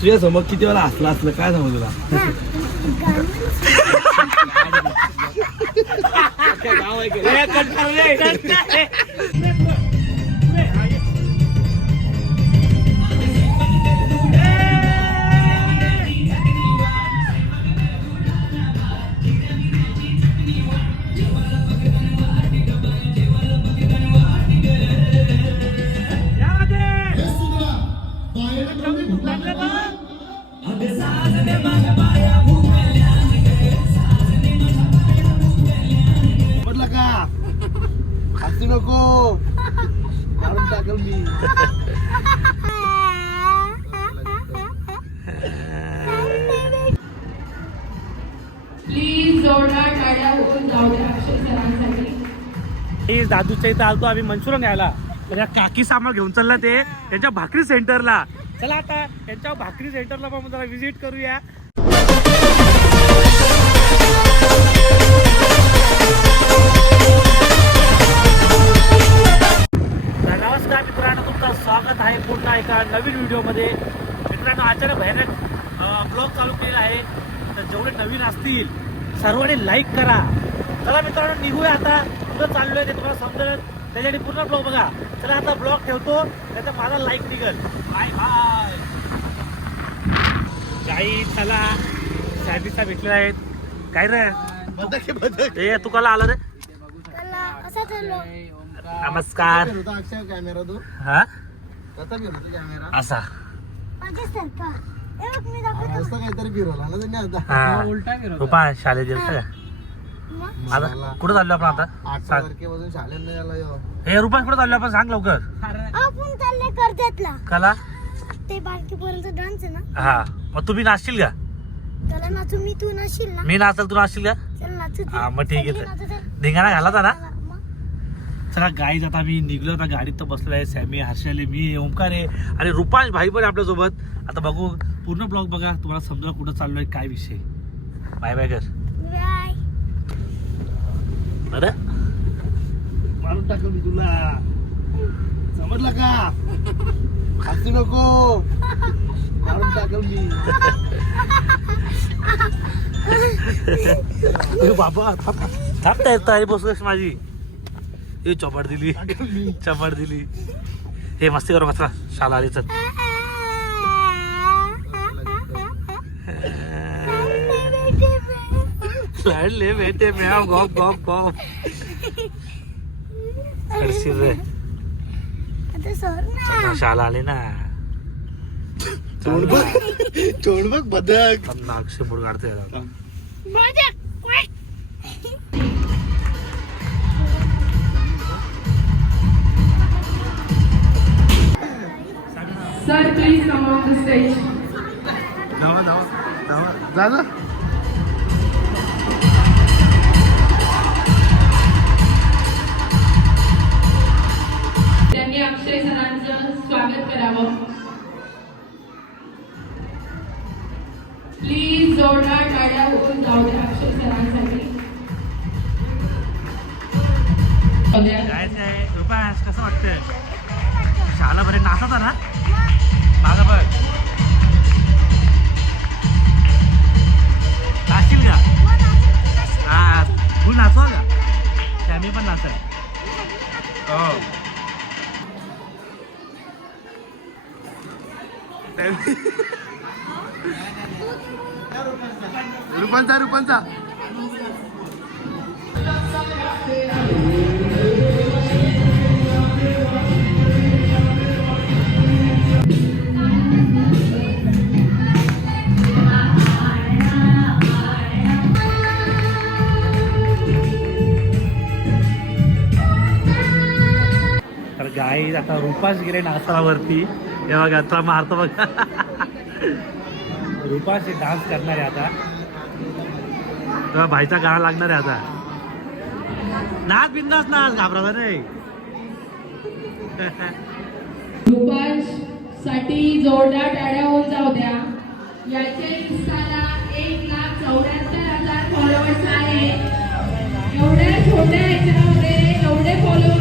तुझ्या समोर किती वेळा हसला असलं काय सांगू तुला. म्हटलं का हसू नको काढून टाकल मी. प्लीज जोरदार टाळ्या होऊन जाऊ द्या अक्षय सरांसाठी. दादूच्या इथं आलतो आम्ही मंचुरियन न्यायला. त्या काकी सामान घेऊन चालला ते त्यांच्या भाकरी सेंटरला. चला आता त्यांच्या भाकरी सेंटरला पण जरा विजिट करूया. नमस्कार मित्रांनो, तुमचं स्वागत आहे पुन्हा एका नवीन व्हिडिओमध्ये. मित्रांनो अचानक भयानक ब्लॉग चालू केलेला आहे, तर जेवढे नवीन असतील सर्वांनी लाईक करा. चला मित्रांनो निघूया आता. कुठं चाललो आहे ते तुम्हाला समजेल, त्याच्यासाठी पूर्ण ब्लॉग बघा. चला आता ब्लॉग ठेवतो, त्याचा माझा लाईक निघेल. Bye bye. काही चला साहेबीचा भेटलेला आहेत. काय रे हे तू कला आला रे. नमस्कार. कॅमेरा तो हा कसा कॅमेरा असा काहीतरी फिरवला ना त्यांनी आता. हा रुपा शाळेत गेलं का आता? कुठं चाललो आपण आता? 8 तारखेपासून शाळेत नाही आला ह्यो. हे रुपा कुठं चाललो आपण? सांग लवकर. आपण चालले करतेतला कला ते बारकी पोरांचा डान्स आहे ना. हा मग तुम्ही नाचशील का? त्याला नाचू मी, तू नाचशील ना. मी नाचल तू नाचशील का? चल नाचू. हा मग ठीक आहे. धिंगाणा घालाता ना. चला गाईज आता मी निघलो. आता गाडीत तर बसलो आहे. सॅमी, हर्षाले, मी, ओमकार आहे आणि रुपांश भाई पण आपल्या सोबत. आता बघू पूर्ण ब्लॉग बघा, तुम्हाला समजा कुठं चाललोय काय विषय. बाय बाय कर. बाय. अरे मारून टाकल मी तुला, समजलं का? हसू नको मारून टाकल मी. बाबा थांबता येत तयारी बसू माझी. हे चपाट दिली, चपाट दिली. हे मस्ती करू मस्त. शाला आली चल. लढले बेटे म्याव गॉप गॉप गॉप. करशील रे. आता सोड ना. शाला आले ना. तोंड बघ, तोंड बघ बदक. नागशे मूड काढते. Sir, please come on the stage. धावा धावा धावा. जा ना. त्यांनी अक्षय सरांचं स्वागत करावं. प्लीज जोरदार टाळ्या होऊन जाऊ द्या अक्षय सरांसाठी. जायचं आहे. रुपास कसं वाटतंय? शाला बरे नाचता ना माझा बघ. नाचशील का? हा तू नाचवा का? त्यामी पण नाचल. हो रुपांचा रुपांचा. तर गाई आता रुपास गेले नाचतावरती. तेव्हा गाता मारतो बघा. रुपास डान्स करणार आहे आता. तेव्हा भाईचा गाणं लागणार आहे आता. नाच बिंदास नाच, घाबरायचा नाही. रुपांश साठी जोरदार टाळ्या होऊन जाऊ द्या. याच्या इन्स्टाला 1,74,000 फॉलोअर्स आहे. एवढ्या छोट्या याच्यामध्ये एवढे फॉलोअर्स.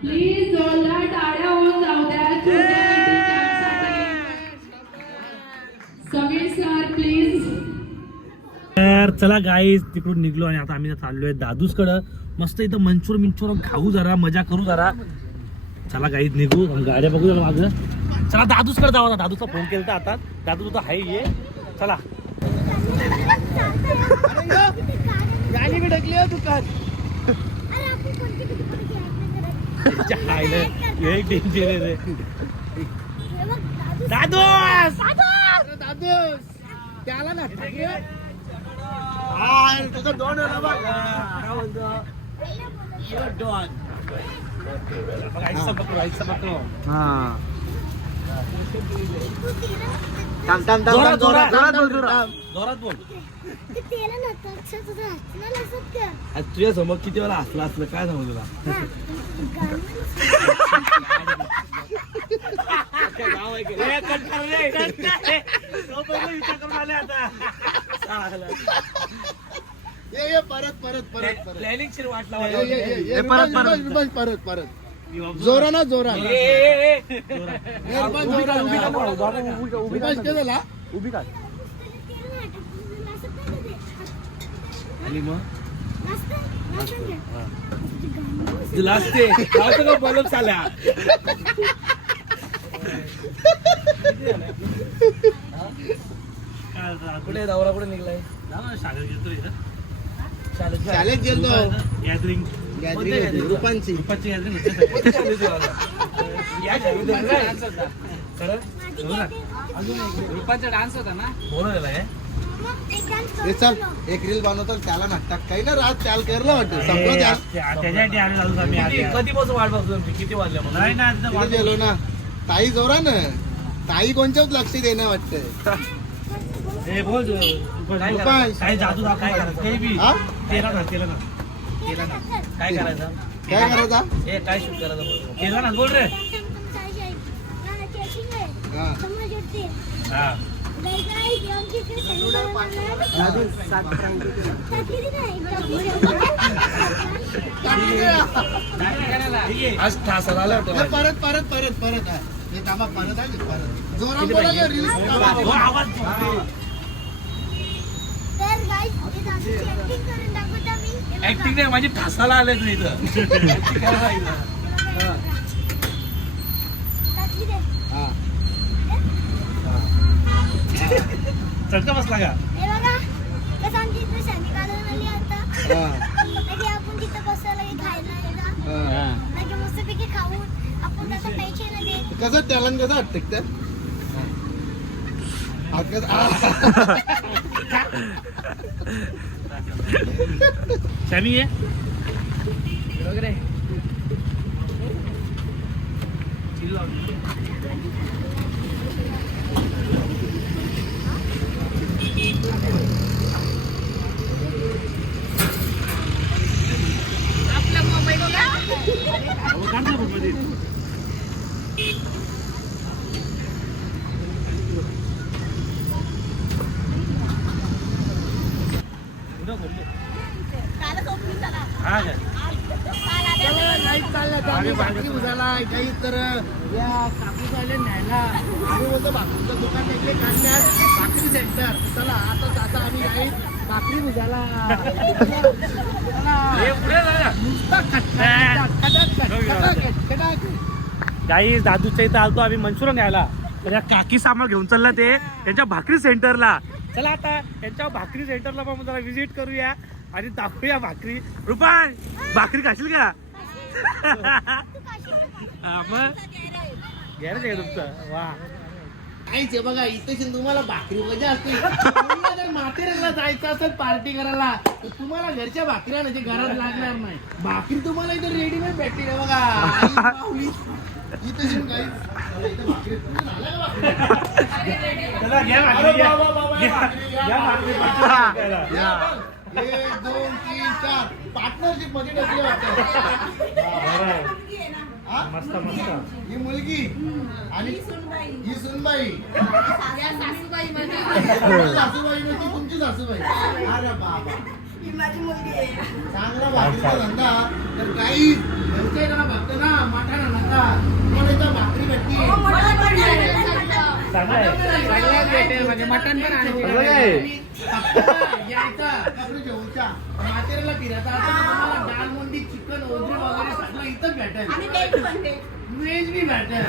प्लीज जोरदार टाळ्या होऊन जाऊ द्या छोट्या समीर सर प्लीज. तर चला गाईज तिकडून निघलो आणि आता आम्ही चाललोय दादूसकडं. मस्त इथं मंचूर खाऊ जरा, मजा करू जरा. चला गाईज निघू, गाड्या बघू जरा मागं. चला दादूसकडे जाऊ. दादूचा फोन केला आता. दादू तुझा हाय ये. चला गाडी बी ढकली दुकान. एक डेंजर आहे रे. दादू दादू त्याला ना तुझं दोन आहे ना बघ. काय म्हणतो ऐसा पकडो. हा थांब थांब थांब जोरात, जोरात. जोरात बोल जोरात बोल. तुझ्या समोर किती वेळा हसला असलं काय सांगू तुला. परत परत परत प्लॅनिंग शिर वाटला परत परत जोरा ना जोरा उभी काय आणि मग तुला असते बलब चाल्या. कुठे दावरा कुठे निघलाय. शाळेत गेलो इथं. शाळेत गेलो. गॅदरिंग रुपांची गॅदरिंग रुपाचा डान्स होता ना. बोलायला आहे. हे चल एक रील बनवतो त्याला नाटक काही ना रात चाल करलं वाटतं संपलं त्याच्यासाठी आम्ही दादू आम्ही कधीपासून वाट बघतो तुमची. किती वाजले नाही ना गेलो ना. ताई जोरा ना ताई कोणच्याच लक्ष देणं वाटतं. बोल काय जादू काय करायचं काही बी. हा? केला ना काय करायचं. काय करायचा हे काय शूट करायचं केला ना. बोल रे. हा. हा आज ठासाला आला होता. परत परत परत परत हे कामा परत आली परत जोरात बोलायला रील आवाज ऍक्टिंग नाही माझी ठासाला आले तू इथं. चटका बसला का. आपण तिथं बसायला खायला मस्तपैकी खाऊन आपण तसं पैसे नाही देत. कसं टॅलन कसं वाटतं त्यात सॅमी आहे वगैरे. आपला मोबाईल बघा. हा काय काही तर या कापूस आले न्यायला आम्ही बोलतो भाकरीचं दुकान निघले काढण्यात भाकरी सेंटर. चला आता आम्ही काही भाकरी भुजाला गाई दादूच्या इथं आलतो आम्ही मंचुरियन न्यायला. तर या काकी सामान घेऊन चालला ते त्यांच्या भाकरी सेंटरला. चला आता त्यांच्या भाकरी सेंटरला पण जरा व्हिजिट करूया आणि दाखवूया भाकरी. रुपान भाकरी खाशील का. मग गॅरेज आहे तुमचं. वा काहीच आहे बघा इथे तुम्हाला भाकरी मजा असते. जर माथेरानला जायचं असेल पार्टी करायला तर तुम्हाला घरच्या भाकऱ्या म्हणजे घरात लागणार नाही. भाकरी तुम्हाला इथे रेडीमेड भेटतील बघा. इथे चला घ्या भाकरी, घ्या. घ्या भाकरी. 1 2 3 4 पार्टनरशिप मध्ये टाकले वाटतं. मस्त मस्त. ही मुलगी आणि ही सुनबाई. सासूबाई म्हणा. सासूबाई नव्हती तुमची सासूबाई. अरे बाबा चांगला भाकरीचा धंदा तर काही घरचे जरा फक्त ना मटण नका तुम्हाला इथं भाकरी भेटते म्हणजे मटण पण आणायचं यायचं कपडे जेवूच्या मातेरला फिरायचं असं तर तुम्हाला दाल मंदी चिकन ओझरी वगैरे सगळं इथंच भेटेल व्हेज बी भेटेल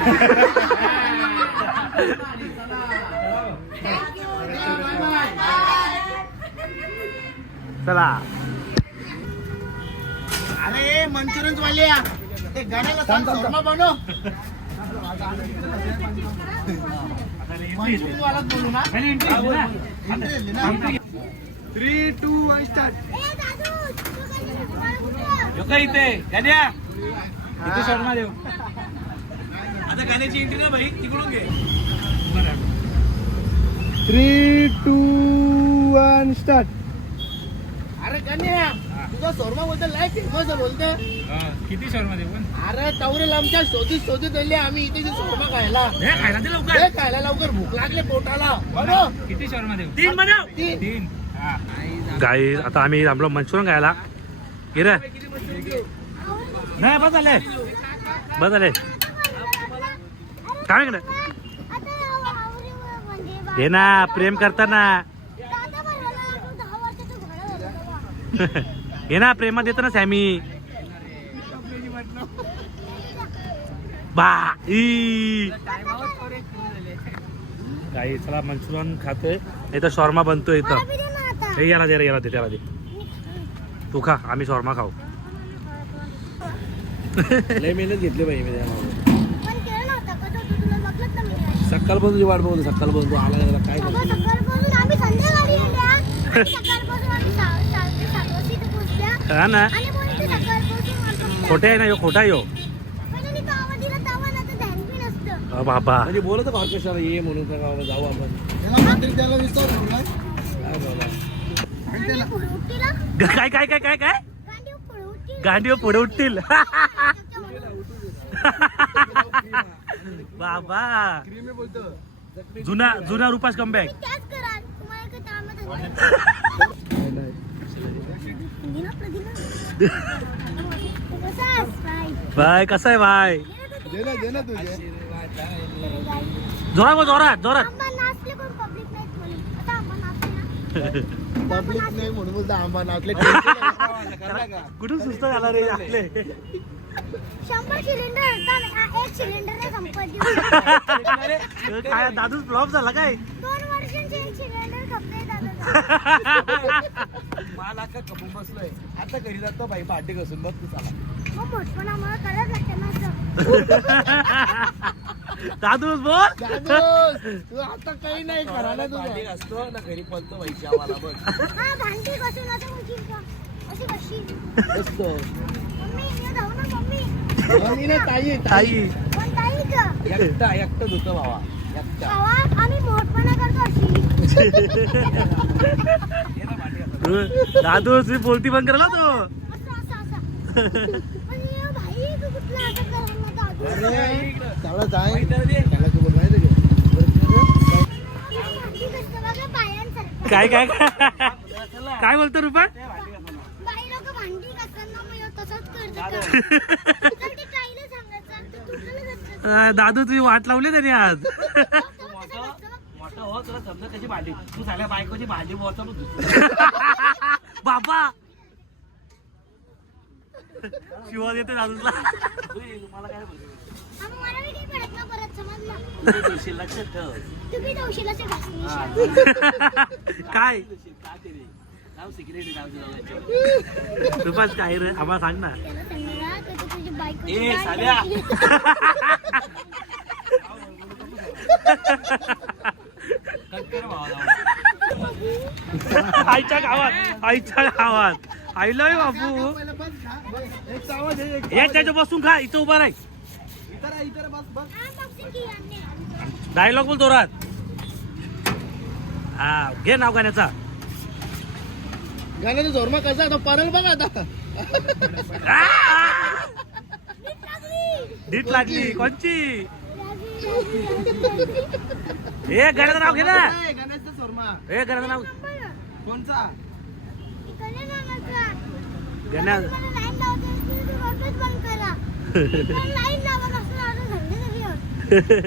चला अरे मंचुरियन वाले ते गाण्याला सांग शर्मा बनव मंचुरियन वालाच बोलू ना 3, 2, 1 स्टार्ट इथे गाण्या इथे शर्मा देऊ आता गाण्याची एंट्री ना भाई तिकडून घे 3, 2, 1 स्टार्ट अरे कन्या तुझा शोरमा बद्दल लय फेमस बोलते किती शर्मा देऊ पण अरे तवरे आमच्या शोधून दिले आम्ही इथे शोरमा खायला खायला दे लवकर खायला लवकर भूक लागले पोटाला बरोबर किती शर्मा देऊ 3 बनव 3 गाई आता आम्ही थांबलो मंचुरियन खायला गिरे नाही बस झाले काय इकडे हे ना प्रेम करताना हे ना प्रेमात येतो ना सॅमी बा काही चला मंचुरियन खातोय इथं शॉर्मा बनतोय इथं हे याला दे त्याला दे तू खा आम्ही शॉर्मा खाऊ लय मेहनत घेतली बाई मी पण केलं नव्हतं का तो तुला बघलत ना मी सकाळपासून वाट बघतो सकाळपासून आला काय सकाळपासून आम्ही संध्याकाळी येल्या सकाळपासून आम्ही सातवाजता इथे पोहोचल्या हा ना आणि मग इथे सकाळपासून खोटे आहे ना यो खोटा यो म्हणजे मी तो आवाज दिला तेव्हा ना तर ध्यान बी नसतं बाबा म्हणजे बोलत ऑर्केस्ट्राला ये म्हणून जाऊ आपण त्याला विचार आणि पुढे उठतीला काय काय काय काय काय गांडी पुढे उठती गांडीवर पुढे उठतील बाबा जुना रुपास कमबॅक त्याच कराल तुम्हाला काही कामच बाय कसा आहे बाय दे ना तुझे जोरात नाचले पण पब्लिक नाही म्हणून आता आंबा नाचले ना पब्लिक नाही म्हणून बोलतो आंबा नाचले कुठून सुस्त झाला रे आपले 100 सिलेंडर होता एक सिलेंडर नाही संपत काय दादूच फ्लॉप झाला काय 2 वर्षांचे एक सिलेंडर खपले दादा मला का कपून बसलोय आता घरी जातो बाई पार्टी घसून बघ तू चला मग मोठपण आम्हाला करायला लागते ना दादूच बोल तू आता काही नाही करायला पार्टी घासतो ना घरी पळतो बाई आम्हाला बघ हा भांडी बसून असं म्हणशील का अशी कशी बसतो मम्मी ये जाऊ ना मम्मी मम्मी ना ताई पण ताई का एकटं धुतो भावा एकटा गावात आम्ही मोठपणा करतो अशी दादू तुम्ही बोलती बंद करायला तो असं पण ये भाई तू कुठला आता करायला दादू अरे त्याला जाय त्याला तू बोल माहिती का भांडी कसं बघा बायांसारखं काय काय काय बोलतो रुपा बाई लोक भांडी घासताना मग तसंच करतात का ते ताईला सांगायचं तर तुला जातं दादू तुम्ही वाट लावली त्याने आज मोठा हो तुला समजा कशी भांडी तू सगळ्या बायकोची भांडी बाबा शिवा देते दादूला तुम्हाला काय मला बी काही पडत ना परत समजलं बोलतो लक्षात ठेव तुम्ही नवशीला से घासली काय रुपास काय रे आम्हाला सांग ना त्याला सांगणार तर तुझी बायको ए साल्या आईच्या गावात आईला बापू त्याच्या बसून खा इथं उभा राही डायलॉग बोल जोरात हा घे नाव गाण्याचा गाण्याचा जोरमा कसा आता परल बघा आता डीट लागली कोणची हे गाण्याचं नाव घे ना गाण्याचा जोरमा हे गाण्याचं नाव कोणचा गण्या मला लाईन लावते रोडच बंद करा लाईन लावा असं धंदे